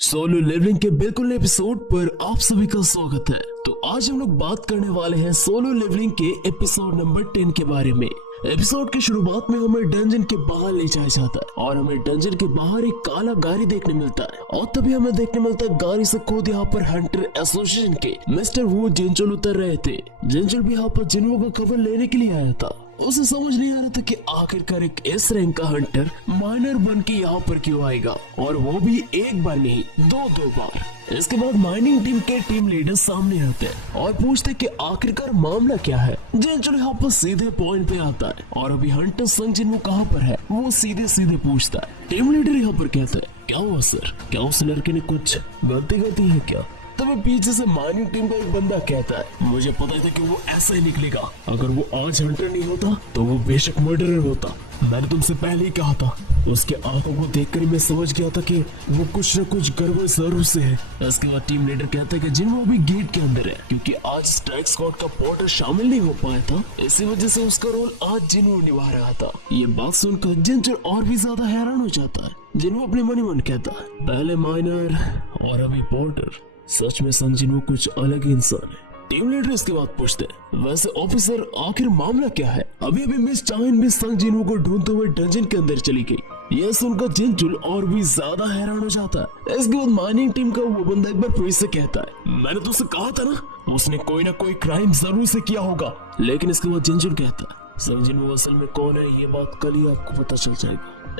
Solo levelling के बिल्कुल नए एपिसोड पर आप सभी का स्वागत है। तो आज हम लोग बात करने वाले हैं सोलो लेवलिंग के एपिसोड नंबर 10 के बारे में। एपिसोड की शुरुआत में हमें डंजन के बाहर ले जाया जाता है और हमें डंजन के बाहर एक काला गाड़ी देखने मिलता है और तभी हमें देखने मिलता है गाड़ी से खुद यहाँ पर हंटर एसोसिएशन के मिस्टर वू जिनचुल उतर रहे थे। जिनचुल भी यहाँ पर जिन्हो का खबर लेने के लिए आया था। उसे समझ नहीं आ रहा था कि आखिरकार एक इस रैंक का हंटर माइनर बन के यहाँ पर क्यों आएगा, और वो भी एक बार नहीं दो बार। इसके बाद माइनिंग टीम के टीम लीडर सामने आते हैं और पूछते कि आखिरकार मामला क्या है। जिनचुल यहाँ पर सीधे पॉइंट पे आता है और अभी हंटर संग जिन वो कहाँ पर है वो सीधे पूछता है। टीम लीडर यहाँ पर कहता है, क्या हुआ सर, क्या उस लड़के ने कुछ गलती है क्या? तभी पीछे से माइनिंग टीम का एक बंदा कहता है, मुझे पता था कि वो ऐसा ही निकलेगा। अगर वो आज हंटर नहीं होता तो वो बेशक मर्डरर होता। मैंने तुमसे पहले ही कहा था। उसके आंखों को देखकर मैं समझ गया था कि वो कुछ न कुछ गड़बड़ जरूर से है। इसके बाद टीम लीडर कहता है कि जिन वो भी गेट के अंदर है, क्योंकि आज स्ट्राइक स्क्वाड का पोर्टर शामिल नहीं हो पाया था, इसी वजह से उसका रोल आज जिन्हो निभा रहा था। ये बात सुनकर जिनचुल और भी ज्यादा हैरान हो जाता है। जिन्हो अपने मन कहता है, पहले माइनर और अभी पोर्टर, सच में संग जिन्हो कुछ अलग ही इंसान है। टीम लीडर इसके बाद पूछते हैं, वैसे ऑफिसर आखिर मामला क्या है? अभी मिस चाइन भी संग जिन्हो को ढूंढते हुए डंजन के अंदर चली गई। यह सुनकर जिनचुल और भी ज्यादा हैरान हो जाता है। इसके बाद माइनिंग टीम का वो बंदा एक बार फिर से कहता है, मैंने तुझसे कहा था ना, उसने कोई ना कोई क्राइम जरूर से किया होगा। लेकिन इसके बाद जिनचुल कहता है, संग जिन्हो असल में कौन है ये बात कल ही आपको पता चल जाएगी।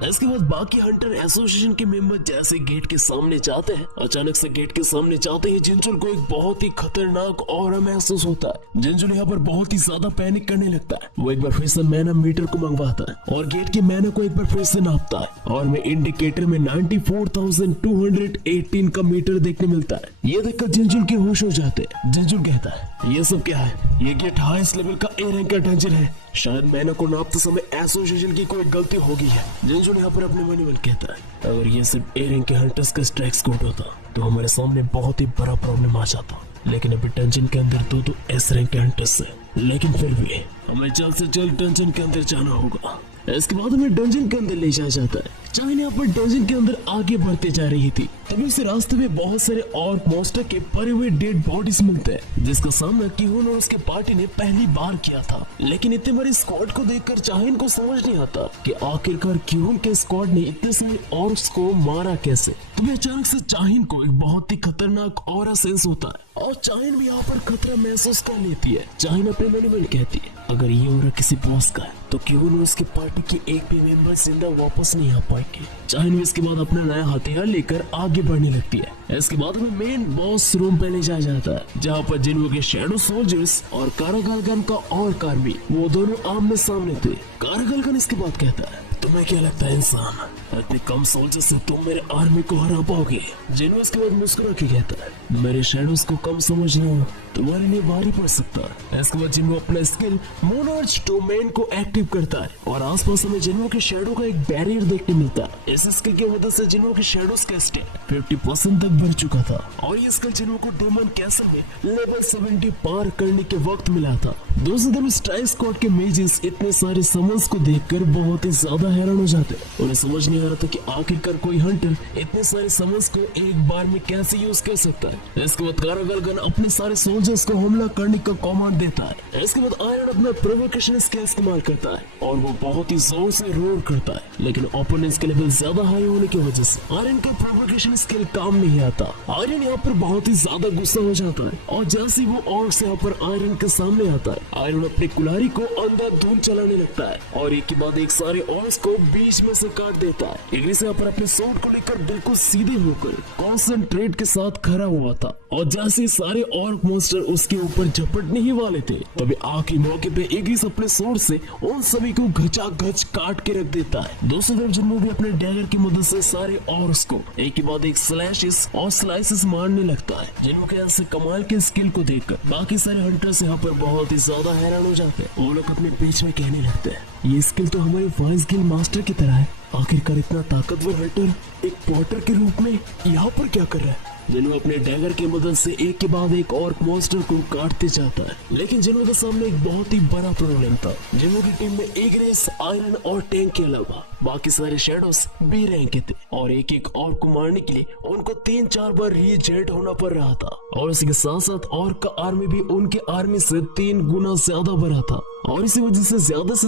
इसके बाद बाकी हंटर एसोसिएशन के मेंबर जैसे गेट के सामने जाते हैं, अचानक से गेट के सामने जाते ही जिनचुल को एक बहुत ही खतरनाक ऑरा महसूस होता है। जिनचुल यहाँ पर बहुत ही ज्यादा पैनिक करने लगता है। वो एक बार फिर से मैना मीटर को मंगवाता है और गेट के मैना को एक बार फिर से नापता है और में इंडिकेटर में 94,218 का मीटर देखने मिलता है। ये देखकर जिनचुल के होश हो जाते हैं। जिनचुल कहता है, ये सब क्या है? ये गेट हाईएस्ट लेवल का ए रैंक का डंजन है। शायद मैना को नापते समय एसोसिएशन की कोई गलती हो गई है। जिनचुल यहाँ पर अपने मन कहता है, अगर ये सिर्फ ए रैंक के हंटर्स का स्ट्राइक स्क्वाड होता तो हमारे सामने बहुत ही बड़ा प्रॉब्लम आ जाता। लेकिन अभी डंजन के अंदर दो एस रैंक के हंटर्स है, लेकिन फिर भी हमें जल्द से जल्द डंजन के अंदर जाना होगा। इसके बाद हमें डंजन के अंदर ले जाया जाता है। चाइन यहाँ पर डंजन के अंदर आगे बढ़ते जा रही थी, तभी उसे रास्ते में बहुत सारे और मॉन्स्टर के पड़े हुए डेड बॉडीज मिलते हैं, जिसका सामना किहुन और उसके पार्टी ने पहली बार किया था। लेकिन इतने बड़े स्क्वाड को देखकर चाइन को समझ नहीं आता कि आखिरकार किहुन के स्क्वाड ने इतने सारे ऑर्क्स को मारा कैसे। तभी अचानक से चाइन को एक बहुत ही खतरनाक ऑरा सेंस होता है और चाइन भी यहाँ पर खतरा महसूस कर लेती है। चाइन अपने मन कहती है, अगर ये ऑरा किसी बॉस का है तो किहुन और उसके पार्टी के एक भी मेंबर जिंदा वापस नहीं आ पाएंगे। चाइन भी इसके बाद अपना नया हथियार लेकर आगे बढ़ने लगती है। इसके बाद हमें मेन बॉस रूम पे ले जाया जाता है, जहाँ पर जिन्हो के शैडो सोल्जर्स और कारागलगन का और आर्मी वो दोनों आमने सामने थे। कारागलगन इसके बाद कहता है, तुम्हें क्या लगता है इंसान, इतने कम सोल्जर से तुम मेरे आर्मी को हरा पाओगे? जिन्हो इसके बाद मुस्कुरा के कहता है, मेरे शैडोज को कम समझना तुम्हारे लिए भारी पड़ सकता है। इसके बाद जिन्हो अपना स्किल मोनार्च डोमेन को एक्टिव करता है और आसपास हमें जिन्हो के शैडो का एक बैरियर देखने मिलता है। इस स्किल की मदद से जिन्हो के शैडोज का स्टेट 50% तक बढ़ चुका था और ये स्किल जिन्हो को डेमन कैसल में लेवल 70 पार करने के वक्त मिला था। दूसरी तरफ स्ट्राइक स्क्वाड के मेजेस इतने सारे समन्स को देखकर बहुत ही ज्यादा हैरान हो जाते हैं। उन्हें समझ नहीं आ रहा था कि आखिरकार कोई हंटर इतने सारे समन्स को एक बार में कैसे यूज कर सकता है। इसके बाद कारागलगन अपने सारे सोल्जर्स को हमला करने का कमांड देता है। इसके बाद आयरन अपना प्रोवोकेशन स्किल इस्तेमाल करता है और वो बहुत ही जोर से रोर करता है, लेकिन ओपोनेंट्स के लेवल ज्यादा हाई होने की वजह से आयरन का प्रोवोकेशन स्किल काम नहीं आता। आयरन यहाँ पर बहुत ही ज्यादा गुस्सा हो जाता है और जैसे वो ऑर्क्स यहाँ पर आयरन के सामने आता है, आयरन अपनी कुल्हाड़ी को अंधाधुंध चलाने लगता है और एक के बाद एक सारे ऑर्क्स को बीच में से काट देता है। इग्रिस यहाँ पर अपने स्वॉर्ड को लेकर बिल्कुल सीधे होकर कॉन्सेंट्रेट के साथ खड़ा हुआ था और जैसे सारे ऑर्क मॉन्स्टर उसके ऊपर झपटने ही वाले थे, तभी आखिरी मौके पे इग्रिस अपने स्वॉर्ड से उन सभी को घचाघच काट के रख देता है। दूसरी तरफ जिन्हो भी अपने डैगर की मदद से सारे ऑर्क्स को एक के बाद एक स्लैशेस और स्लाइसेस मारने लगता है। जिन्हो के ऐसे कमाल के स्किल को देखकर बाकी सारे हंटर्स यहाँ पर बहुत ही ज्यादा हैरान हो जाते हैं। वो लोग अपने बीच में कहने लगते हैं, ये स्किल तो हमारे वाइस गिल मास्टर की तरह है। आखिरकार इतना ताकतवर हंटर एक पॉटर के रूप में यहाँ पर क्या कर रहा है? जिन्हों अपने डैगर की मदद से एक के बाद एक और मॉन्स्टर को काटते जाता है। लेकिन जिन्हों के सामने एक बहुत ही बड़ा प्रॉब्लम था। जिन्हों की टीम में इग्निस, आयरन और टैंक के अलावा बाकी सारे शैडोस बी रैंक के थे और एक एक और को मारने के लिए उनको 3-4 बार रीजेट होना पड़ रहा था। और इसके साथ साथ और का आर्मी भी उनके आर्मी से 3 गुना ज्यादा बड़ा था और इसी वजह से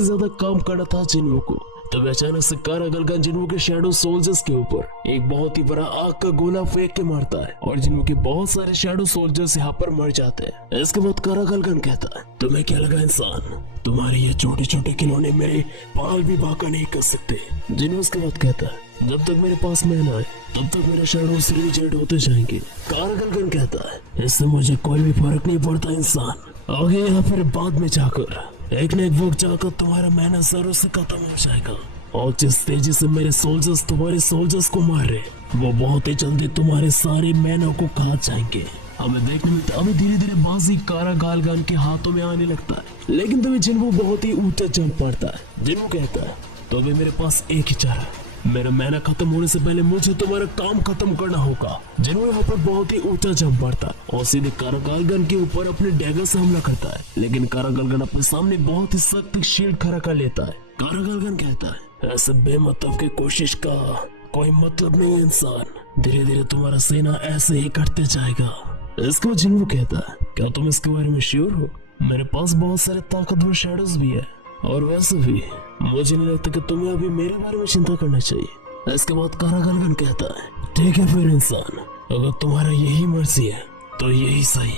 ज्यादा काम करना था जिन्हों को। तब अचानक से कारागलगन जिन्हों के शैडो सोल्जर्स के ऊपर एक बहुत ही बड़ा आग का गोला फेंक के मारता है और जिन्हों के बहुत सारे शैडो सोल्जर्स यहाँ पर मर जाते हैं। इसके बाद कारागलगन कहता है, तुम्हें क्या लगा इंसान, तुम्हारे ये छोटे छोटे खिलौने मेरे पाल भी बाका नहीं कर सकते। जिन्हों उसके बाद कहता है, जब तक मेरे पास मैन आए तब तक मेरे शैडोस रीजेट होते जाएंगे। कारागलगन कहता है, इससे मुझे कोई भी फर्क नहीं पड़ता इंसान, आगे यहाँ पर बाद में जाकर एक न एक वक्त जाकर तुम्हारा मेहनत जरूर से खत्म हो जाएगा और जिस तेजी से मेरे सोल्जर्स तुम्हारे सोल्जर्स को मार रहे वो बहुत ही जल्दी तुम्हारे सारे मैनों को खा जाएंगे। हमें देखने मिलता अभी धीरे धीरे बाजी कारागलगन के हाथों में आने लगता है। लेकिन तभी जिन्हो बहुत ही ऊंचा जंप मारता है। जिन्हो कहता है, तो अभी मेरे पास एक ही चारा, मेरा मैना खत्म होने से पहले मुझे तुम्हारा काम खत्म करना होगा। जिन्हों यहाँ पर बहुत ही ऊंचा जंप मारता और सीधे कारागलगन के ऊपर अपने डैगर से हमला करता है। लेकिन कारागलगन अपने सामने बहुत ही सख्त शील्ड खड़ा कर लेता है। कारागलगन कहता है, ऐसे बेमतलब की कोशिश का कोई मतलब नहीं है इंसान, धीरे धीरे तुम्हारा सेना ऐसे ही कटते जाएगा। इसको जिन्हों कहता है, क्या तुम इसके बारे में श्योर हो? मेरे पास बहुत सारे ताकतवर शैडोज भी है और वैसे भी मुझे नहीं लगता कि तुम्हें अभी मेरे बारे में चिंता करना चाहिए। इसके बाद कारागलगन कहता है, ठीक है फिर इंसान, अगर तुम्हारा यही मर्जी है तो यही सही।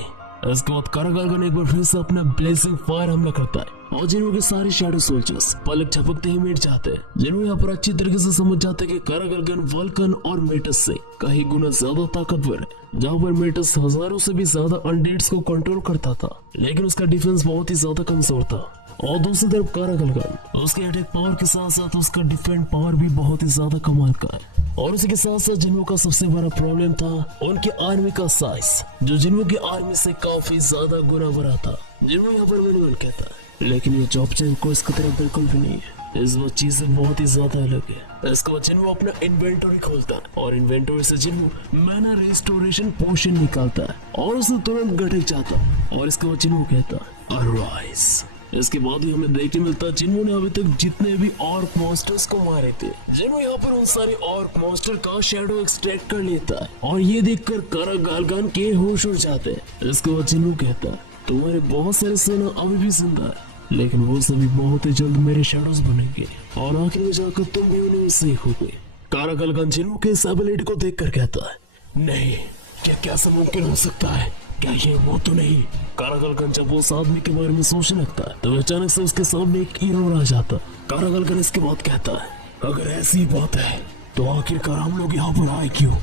इसके बाद कारागलगन एक बार फिर से अपना ब्लेजिंग फायर हमला करता है और जिन्हों के सारे शैडो सोल्जर्स पलक झपकते ही मिट जाते हैं। जिन्हों यहाँ पर अच्छी तरीके से समझ जाते हैं कि कारागलगन वल्कन और मेटस से कई गुना ज्यादा ताकतवर है। जहाँ पर मेटस हजारों से भी ज्यादा अनडेड्स को कंट्रोल करता था लेकिन उसका डिफेंस बहुत ही ज्यादा कमजोर था। और दूसरी तरफ कारागलगन उसके अटैक पावर के साथ साथ उसका डिफेंड पावर भी बहुत ही ज्यादा कमाल का है। और उसी के साथ साथ जिन्हों का सबसे बड़ा प्रॉब्लम था उनकी आर्मी का साइज, जो जिन्हों की आर्मी से काफी ज्यादा गुना बड़ा था। जिन्हों यहाँ पर मैनुअल कहता है, लेकिन ये जॉब चेंज को इसकी तरह बिल्कुल भी नहीं है, इस वो चीजें बहुत ही ज्यादा अलग है। इसके बाद जिन्हों अपना इन्वेंटरी खोलता है और इन्वेंटरी से जिन्हों मैना रिस्टोरेशन पोशन निकालता है और उसे तुरंत गटक जाता है। और इसके बाद जिन्हों कहता है, अराइज। इसके बाद ही हमें देखने मिलता है जिन्होंने अभी तक जितने भी ऑर्क मॉन्स्टर्स को मारे थे। जिन्हों यहाँ पर उन सारे ऑर्क मॉन्स्टर का शैडो एक्सट्रैक्ट कर लेता है और ये देखकर कारागलगन के होश उड़ जाते हैं। इसके बाद जिन्हों कहता है, तुम्हारे बहुत सारे सेना अभी भी जिंदा है लेकिन वो सभी बहुत ही जल्द मेरे शैडोज बनेंगे और आखिर में जाकर तुम भी उन्हें सीखोगे। कारागलगन जिन्हों के इस एबिलिटी को देख कर कहता है, नहीं, क्या कैसा मुमकिन हो सकता है, क्या ये वो तो नहीं। कारागलगन जब उस आदमी के बारे में सोचने लगता है तो अचानक से उसके सामने एक हीरो आ जाता। कारागलगन इसके बाद कहता है, अगर ऐसी बात है तो आखिरकार हम लोग यहाँ पर आए क्यों?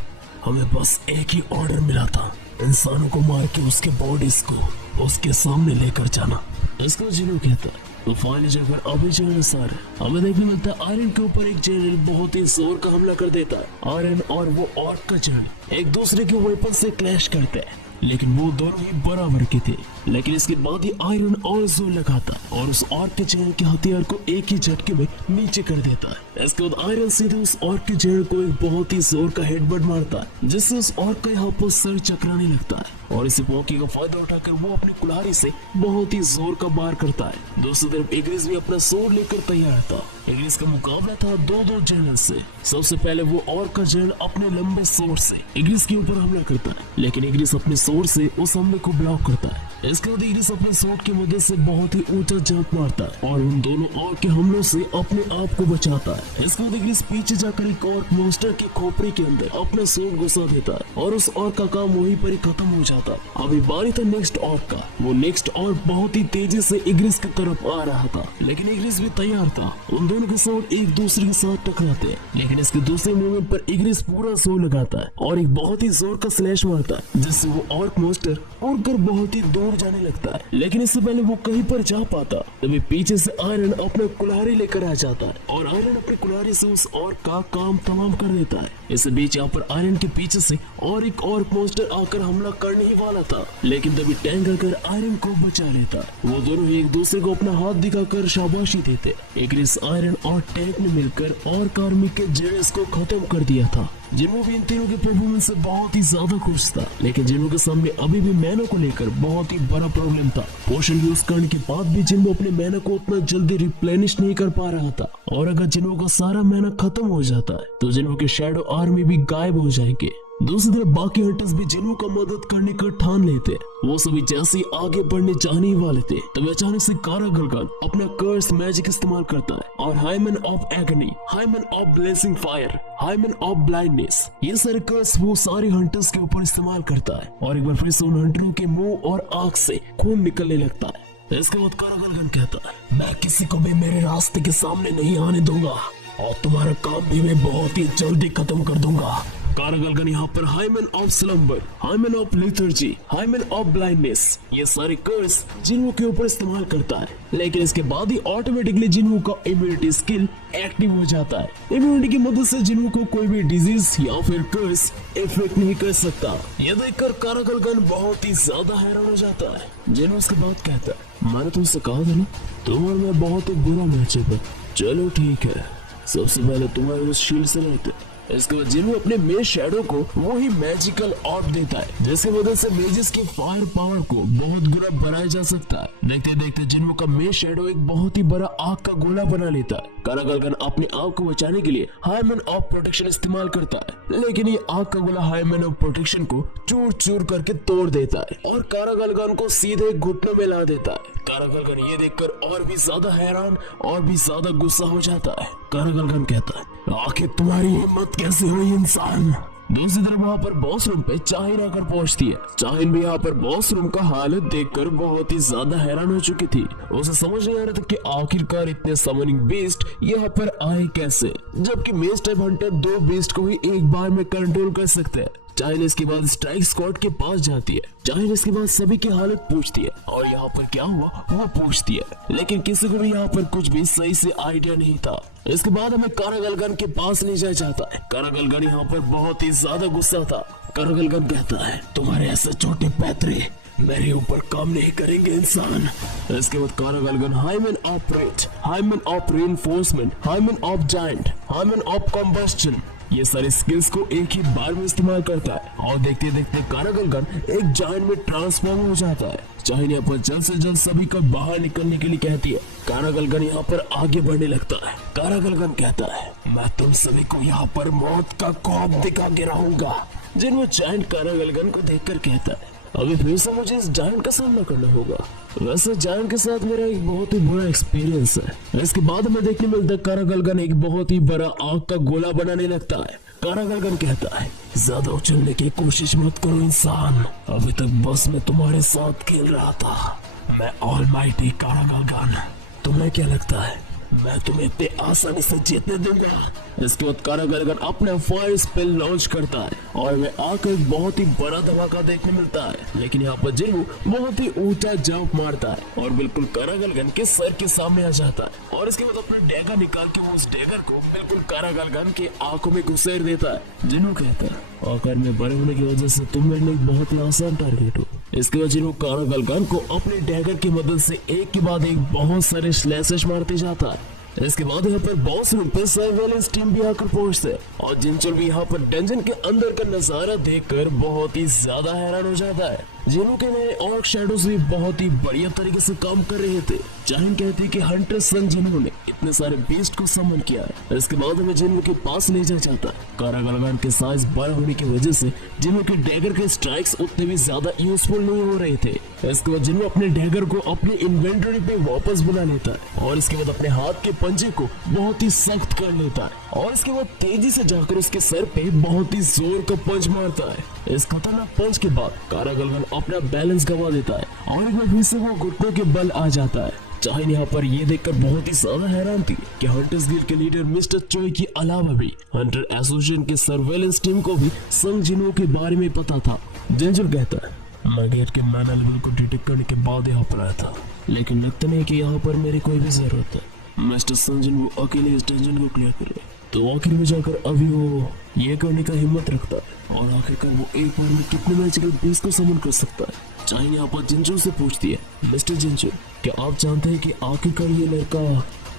हमें बस एक ही ऑर्डर मिला था, इंसानों को मार के उसके बॉडीज को उसके सामने लेकर जाना। इसको जिन्हों कहता है, तो फाइनली जगह अभी जनरल सर हमें देखने मिलता है आयरन के ऊपर एक जनरल बहुत ही जोर का हमला कर देता है। आयरन और वो ऑर्क का जनरल एक दूसरे के वेपन से क्लैश करते हैं लेकिन वो दोनों ही बराबर के थे। लेकिन इसके बाद ही आयरन और जोर लगाता और उस ऑर्क के जनरल के हथियार को एक ही झटके में नीचे कर देता है। इसके बाद आयरन सीधे उस ऑर्क के जनरल को एक बहुत ही जोर का हेडबट मारता है जिससे उस ऑर्क का यहाँ पर सर चकराने लगता है और इस मौके का फायदा उठाकर वो अपनी कुल्हाड़ी से बहुत ही जोर का वार करता है। दूसरी तरफ इग्निस भी अपना सोर लेकर तैयार था। इग्निस का मुकाबला था दो जनरल से। सबसे पहले वो ऑर्क का जनरल अपने लंबे सोर से इग्निस के ऊपर हमला करता है लेकिन इग्निस अपने सोर से उस हमले को ब्लॉक करता है। इसके बाद इग्निस अपने सोर्ड की मदद से बहुत ही ऊंचा जंप मारता है और उन दोनों ऑर्क के हमलों से अपने आप को बचाता है। इसके बाद इग्निस पीछे जाकर एक ऑर्क मॉन्स्टर के खोपड़ी के अंदर अपना सोर्ड घुसा देता है और उस ऑर्क का काम वहीं पर ही खत्म हो जाता है। अभी बारी था नेक्स्ट ऑर्क का। वो नेक्स्ट ऑर्क बहुत ही तेजी से इग्निस की तरफ आ रहा था लेकिन इग्निस भी तैयार था। उन दोनों के सोर्ड एक दूसरे के साथ टकराते हैं लेकिन इसके दूसरे मूवमेंट पर इग्निस पूरा जोर लगाता है और एक बहुत ही जोर का स्लैश मारता है जिससे वो ऑर्क मॉन्स्टर उड़कर बहुत ही दूर जाने लगता है। लेकिन इससे पहले वो कहीं पर जा पाता तभी पीछे से आयरन अपना कुल्हाड़ी लेकर आ जाता है और आयरन अपनी कुल्हाड़ी से उस ऑर्क का काम तमाम कर देता है। इस बीच यहाँ पर आयरन के पीछे से और एक ऑर्क मॉन्स्टर आकर हमला करने ही वाला था लेकिन तभी टैंक आकर आयरन को बचा लेता। वो दोनों ही एक दूसरे को अपना हाथ दिखाकर शाबाशी देते। इग्निस, आयरन और टैंक ने मिलकर ऑर्क आर्मी के जेरेस को खत्म कर दिया था। जिन्हों भी इन तीनों के परफॉर्मेंस से बहुत ही ज्यादा खुश था, लेकिन जिन्हों के सामने अभी भी मैनो को लेकर बहुत ही बड़ा प्रॉब्लम था। पोशन यूज करने के बाद भी जिन्हों अपने मैनो को उतना जल्दी रिप्लेनिश नहीं कर पा रहा था, और अगर जिन्हों का सारा मैना खत्म हो जाता है तो जिन्हों के शैडो आर्मी भी गायब हो जाएंगे। दूसरी तरफ बाकी हंटर्स भी जिन्हों का मदद करने का ठान लेते। वो सभी जैसे ही आगे बढ़ने जाने ही वाले थे तब अचानक से कारागलगन अपना कर्स मैजिक इस्तेमाल करता है और hymn of agony, hymn of blessing fire, hymn of blindness, ये सारे कर्स वो सारे हंटर्स के ऊपर इस्तेमाल करता है और एक बार फिर से उन हंटरों के मुंह और आंख से खून निकलने लगता है। इसके बाद कारागलगन कहता है, मैं किसी को भी मेरे रास्ते के सामने नहीं आने दूंगा और तुम्हारा काम भी मैं बहुत ही जल्दी खत्म कर दूंगा। कारागलगन यहाँ पर hymn of slumber, hymn of lethargy, hymn of blindness, ये सारे कर्स जिन्हों के ऊपर इस्तेमाल करता है, लेकिन इसके बाद ही ऑटोमेटिकली जिन्हों का इम्यूनिटी स्किल एक्टिव हो जाता है। इम्यूनिटी की मदद से जिन्हों को कोई भी डिजीज या फिर कर्स इफेक्ट नहीं कर सकता। यह देखकर कारागलगन बहुत ही ज्यादा हैरान हो जाता है। जिन्हों उसके बाद कहता है, मैंने तुमसे कहा था ना तुम और मैं बहुत ही बुरा मैचअप है। चलो ठीक है, सबसे पहले तुम्हारे उस शील्ड से लेते। इसके बाद जिन्हों अपने मेज शैडो को वो ही मैजिकल ऑर्ब देता है, जिसकी मदद से मेजिस की फायर पावर को बहुत गुना बढ़ाया जा सकता है। देखते देखते जिन्हों का मेज शैडो एक बहुत ही बड़ा आग का गोला बना लेता है। कारागलगन अपने आग को बचाने के लिए हाइमन ऑफ प्रोटेक्शन इस्तेमाल करता है, लेकिन ये आग का गोला हाइमन ऑफ प्रोटेक्शन को चूर चूर करके तोड़ देता है और कारागलगन को सीधे घुटनों में ला देता है। कारागलगन ये देखकर और भी ज्यादा हैरान और भी ज्यादा गुस्सा हो जाता है। कारागलगन कहता है, आखिर तुम्हारी हिम्मत कैसे हुई इंसान। दूसरी तरफ वहाँ पर बॉस रूम पे चाहिन आकर पहुंचती है। चाहिन भी यहाँ पर बॉस रूम का हालत देखकर बहुत ही ज्यादा हैरान हो चुकी थी। उसे समझ नहीं आ रहा था कि आखिरकार इतने समनिंग बीस्ट यहाँ पर आए कैसे, जबकि मेज टाइप हंटर दो बीस्ट को ही एक बार में कंट्रोल कर सकते हैं। चाहिन इसके बाद स्ट्राइक स्क्वाड के पास जाती है। चाहिन इसके बाद सभी की हालत पूछती है और यहाँ पर क्या हुआ वो पूछती है, लेकिन किसी को भी यहाँ पर कुछ भी सही से आइडिया नहीं था। इसके बाद हमें कारागलगन के पास ले जाया जाता है। कारागलगन यहाँ पर बहुत ही ज्यादा गुस्सा था। कारागलगन कहता है, तुम्हारे ऐसे छोटे पैतरे मेरे ऊपर काम नहीं करेंगे इंसान। इसके बाद कारागलगन hymn of rate, hymn of reinforcement, hymn of giant, hymn of combustion, ये सारे स्किल्स को एक ही बार में इस्तेमाल करता है और देखते देखते कारागलगन एक जायंट में ट्रांसफॉर्म हो जाता है। चाहिन यहाँ पर जल्द से जल्द सभी को बाहर निकलने के लिए कहती है। कारागलगन यहाँ पर आगे बढ़ने लगता है। कारागलगन कहता है, मैं तुम सभी को यहाँ पर मौत का खौफ दिखा के रहूंगा। जिन्हों जायंट कारागलगन को देखकर कहता है, अभी फिर से मुझे इस जायंट का सामना करना होगा। वैसे जायंट के साथ मेरा एक बहुत ही बुरा एक्सपीरियंस है। इसके बाद हमें देखने मिलता है कारागलगन एक बहुत ही बड़ा आग का गोला बनाने लगता है। कारागलगन कहता है, ज्यादा उछलने की कोशिश मत करो इंसान, अभी तक बस मैं तुम्हारे साथ खेल रहा था। मैं ऑलमाइटी कारागलगन, तुम्हें क्या लगता है मैं तुम्हें इतने आसानी से जीतने दूंगा। इसके बाद कारागलगन अपना फायर स्पेल लॉन्च करता है और वे आकर एक बहुत ही बड़ा धमाका देखने मिलता है, लेकिन यहाँ पर जिन्हों बहुत ही ऊंचा जंप मारता है और बिल्कुल कारागलगन के सर के सामने आ जाता है और इसके बाद अपना डैगर निकाल के वो उस डैगर को बिल्कुल कारागलगन के आंखों में घुसेड़ देता है। जिन्हों कहता है, आकार में बड़े होने की वजह से तुम मेरे लिए बहुत ही आसान टारगेट हो। इसके बाद जिन्हों कारागलगन को अपने डैगर की मदद से एक के बाद एक बहुत सारे स्लैशेस मारते जाता है। इसके बाद यहाँ पर बॉस रूम पे सर्वेलेंस टीम भी आकर पहुंचते हैं और जिनचल भी यहाँ पर डंजन के अंदर का नजारा देखकर बहुत ही ज्यादा हैरान हो जाता है। जिन्हों के नए ऑर्क शैडोज भी बहुत ही बढ़िया तरीके से काम कर रहे थे। चाहिन कहती है कि हंटर संग जिन्होंने इतने सारे बीस्ट को समन किया है। इसके बाद हमें जिन्हों के पास ले जाया जाता है। कारागलगन के साइज बड़ा होने की वजह से जिन्हों के डैगर के स्ट्राइक्स उतने भी ज्यादा यूजफुल नहीं हो रहे थे। इसके बाद जिन्हों अपने डैगर को अपनी इन्वेंटरी पे वापस बुला लेता है और इसके बाद अपने हाथ के पंजे को बहुत ही सख्त कर लेता है और इसके बाद तेजी से जाकर उसके सर पे बहुत ही जोर का पंच मारता है। इस खतरनाक पंच के बाद कारागलगन अपना बैलेंस गंवा देता है और एक बार फिर से वो घुटनों के बल आ जाता है। चाहिन यहाँ पर ये देखकर बहुत ही ज्यादा हैरान थी कि हंटर्स गिल्ड के लीडर मिस्टर चोई के अलावा भी हंटर एसोसिएशन के सर्वेलेंस टीम को भी संग जिन्हों के बारे में पता था। जेंजल कहता है, मैं गेट के मैना लेवल को डिटेक्ट करने के बाद यहाँ पर आया था, लेकिन लगता नहीं कि यहाँ पर मेरी कोई भी जरूरत है। मिस्टर संजन वो अकेले इस टेंशन को क्लियर करे तो आखिर में जाकर अभी वो ये करने का हिम्मत रखता है और आखिरकार वो एक बार में कितने मैजिकल बीस्ट को समन कर सकता है। चाहिए यहाँ पर जिंजू से पूछती है, मिस्टर जिंजू क्या आप जानते हैं कि आखिरकार ये लड़का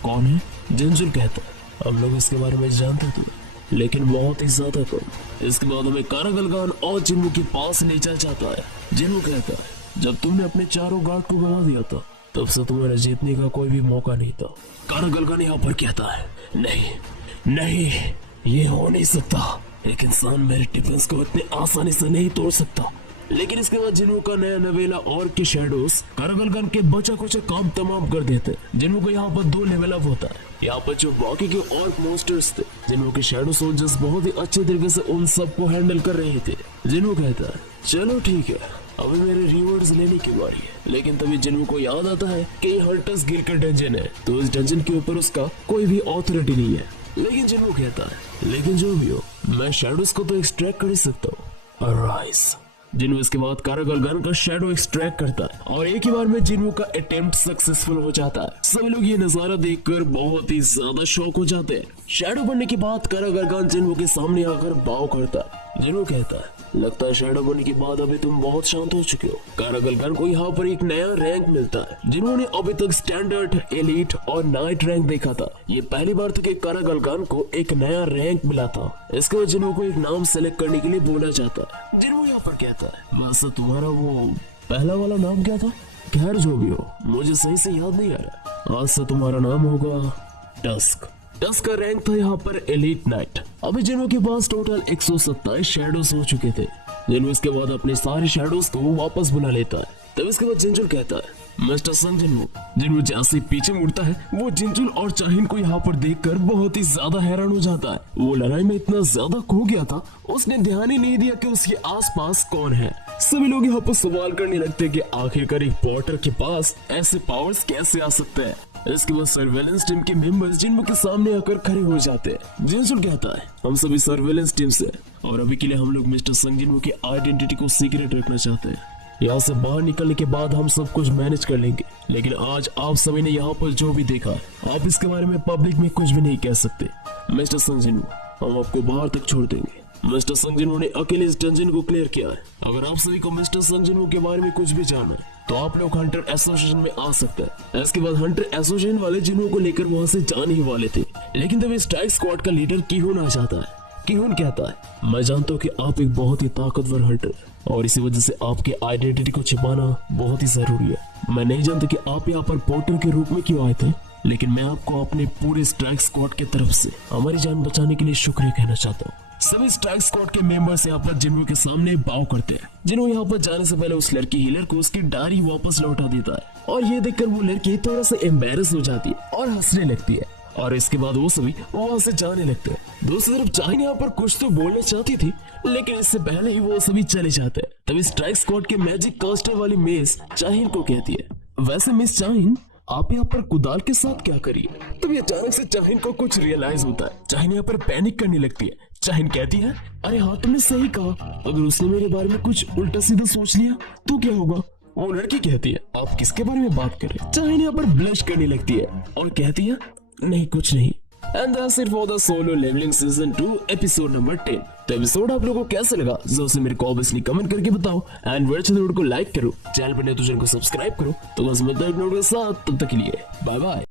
कौन है? जिंजू कहता है, हम लोग इसके बारे में जानते थे लेकिन बहुत ही ज्यादा कम। इसके बाद हमें कारा गलगान और जिन्हों के पास ले जाया जाता है। जिन्हों कहता है जब तुमने अपने चारों गार्ड को गवा दिया था तब से तुम्हारा जीतने का कोई भी मौका नहीं था। कारा गलगान यहाँ पर कहता है नहीं नहीं, ये हो नहीं सकता, एक इंसान मेरे डिफेंस को इतने आसानी से नहीं तोड़ सकता। लेकिन इसके बाद जिन्हों का नया नवेला और के शैडोज कारा गलगान के बचा कुछ काम तमाम कर देते। जिन्हों को यहाँ पर 2 लेवल अप होता है। यहाँ पर जो बाकी के और मॉन्स्टर्स थे जिन्हों के शैडो सोल्जर्स बहुत ही अच्छे तरीके से उन सबको हैंडल कर रहे थे। जिन्हों कहता है चलो ठीक है, अभी मेरे रिवॉर्ड्स लेने की बारी है। लेकिन तभी जिन्हों को याद आता है कि हंटर्स गिल्ड का डंजन है, तो इस डंजन के ऊपर उसका कोई भी ऑथोरिटी नहीं है। लेकिन जिन्हों कहता है लेकिन जो भी हो, मैं शैडोज को तो एक्सट्रैक्ट कर ही सकता हूँ। अराइज। जिन्हों इसके बाद कारा गलगान का शैडो एक्सट्रैक्ट करता है और एक ही बार में जिन्हों का अटेम्प्ट सक्सेसफुल हो जाता है। सभी लोग ये नजारा देखकर बहुत ही ज्यादा शॉक हो जाते हैं। शैडो बनने के बाद कारा गलगान जिन्हों के सामने आकर बाव करता है। जिन्हों कहता है लगता है शैडो बनने के बाद अभी तुम बहुत शांत हो चुके हो। कारा गलगान को यहाँ पर एक नया रैंक मिलता है। जिन्होंने अभी तक स्टैंडर्ड, एलीट और नाइट रैंक देखा था, ये पहली बार था कि कारा गलगान को एक नया रैंक मिला था। इसके बाद जिन्हों को एक नाम सेलेक्ट करने के लिए बोला जाता है। जिन्हों यहाँ पर कहता है वैसे तुम्हारा वो पहला वाला नाम क्या था? खैर जो भी हो, मुझे सही से याद नहीं आ रहा। आज से तुम्हारा नाम होगा टस्क। टस्क का रैंक था यहाँ पर एलीट नाइट। अभी जिन्हों के पास टोटल 127 शैडोज हो चुके थे। जिन्हों इसके बाद अपने सारे शैडोज को वापस बुला लेता है। तब इसके बाद जिंजुल कहता है मिस्टर संग जिन्हों। जिन्हों जैसे पीछे मुड़ता है वो जिंजुल और चाहिन को यहाँ पर देखकर बहुत ही ज्यादा हैरान हो जाता है। वो लड़ाई में इतना ज्यादा खो गया था, उसने ध्यान ही नहीं दिया कि उसके आसपास कौन है। सभी लोग यहाँ पर सवाल करने लगते कि आखिरकार एक पोर्टर के पास ऐसे पावर्स कैसे आ सकते हैं। इसके बाद सर्वेलेंस टीम के मेंबर्स जिन्हों के सामने आकर खड़े हो जाते हैं। जिंजुल कहता है हम सभी सर्वेलेंस टीम से और अभी के लिए हम लोग मिस्टर संग जिन्हों की आइडेंटिटी को सीक्रेट रखना चाहते हैं। यहाँ से बाहर निकलने के बाद हम सब कुछ मैनेज कर लेंगे, लेकिन आज आप सभी ने यहाँ पर जो भी देखा है आप इसके बारे में पब्लिक में कुछ भी नहीं कह सकते। मिस्टर संग जिन्हों, हम आपको बाहर तक छोड़ देंगे। मिस्टर संग जिन्हों ने अकेले इस डंजन को क्लियर किया है। अगर आप सभी को मिस्टर संग जिन्हों के बारे में कुछ भी जानना है तो आप लोग हंटर एसोसिएशन में आ सकते हैं। इसके बाद हंटर एसोसिएशन वाले जिन्हों को लेकर वहाँ से जाने ही वाले थे, लेकिन तब स्ट्राइक स्क्वाड का लीडर किहुन आ जाता है। किहुन कहता है मैं जानता हूँ कि आप एक बहुत ही ताकतवर हंटर और इसी वजह से आपके आइडेंटिटी को छिपाना बहुत ही जरूरी है। मैं नहीं जानता कि आप यहाँ पर पोर्टर के रूप में क्यों आए थे, लेकिन मैं आपको अपने पूरे स्ट्राइक स्क्वाड की तरफ से हमारी जान बचाने के लिए शुक्रिया कहना चाहता हूँ। सभी स्ट्राइक स्क्वाड के मेंबर्स यहाँ पर जिन्हों के सामने बाव करते हैं। जिन्हों यहाँ पर जाने से पहले उस लड़की हीलर को उसकी डायरी वापस लौटा देता है और ये देखकर वो लड़की थोड़ा सा एम्बेरस हो जाती है और हंसने लगती है। और इसके बाद वो सभी वहां से जाने लगते हैं। दूसरी तरफ चाहिन यहाँ पर कुछ तो बोलना चाहती थी, लेकिन इससे पहले ही वो सभी चले जाते हैं। तभी स्ट्राइक स्क्वाड के मैजिक कास्टर वाली मिस चाहिन को कहती है वैसे मिस चाहिन आप यहाँ पर कुदाल के साथ क्या करिए। तभी अचानक से चाहिन को कुछ रियलाइज होता है। चाहिन यहाँ पर पैनिक करने लगती है। चाहिन कहती है अरे हाँ तुमने सही कहा, अगर उसने मेरे बारे में कुछ उल्टा सीधा सोच लिया तो क्या होगा। वो लड़की कहती है आप किसके बारे में बात कर रहे हैं। चाहिन यहाँ पर ब्लश करने लगती है और कहती है नहीं कुछ नहीं। And that's it for the solo leveling season 2 episode number 10। तो एपिसोड आप लोगों को कैसा लगा जरूर से मेरे को ऑब्वियसली कमेंट करके बताओ एंड वीडियो को लाइक करो, चैनल पर नए तो चैनल को सब्सक्राइब करो। तो बस मिलते हैं एक नोट के साथ, तब तक के लिए बाय बाय।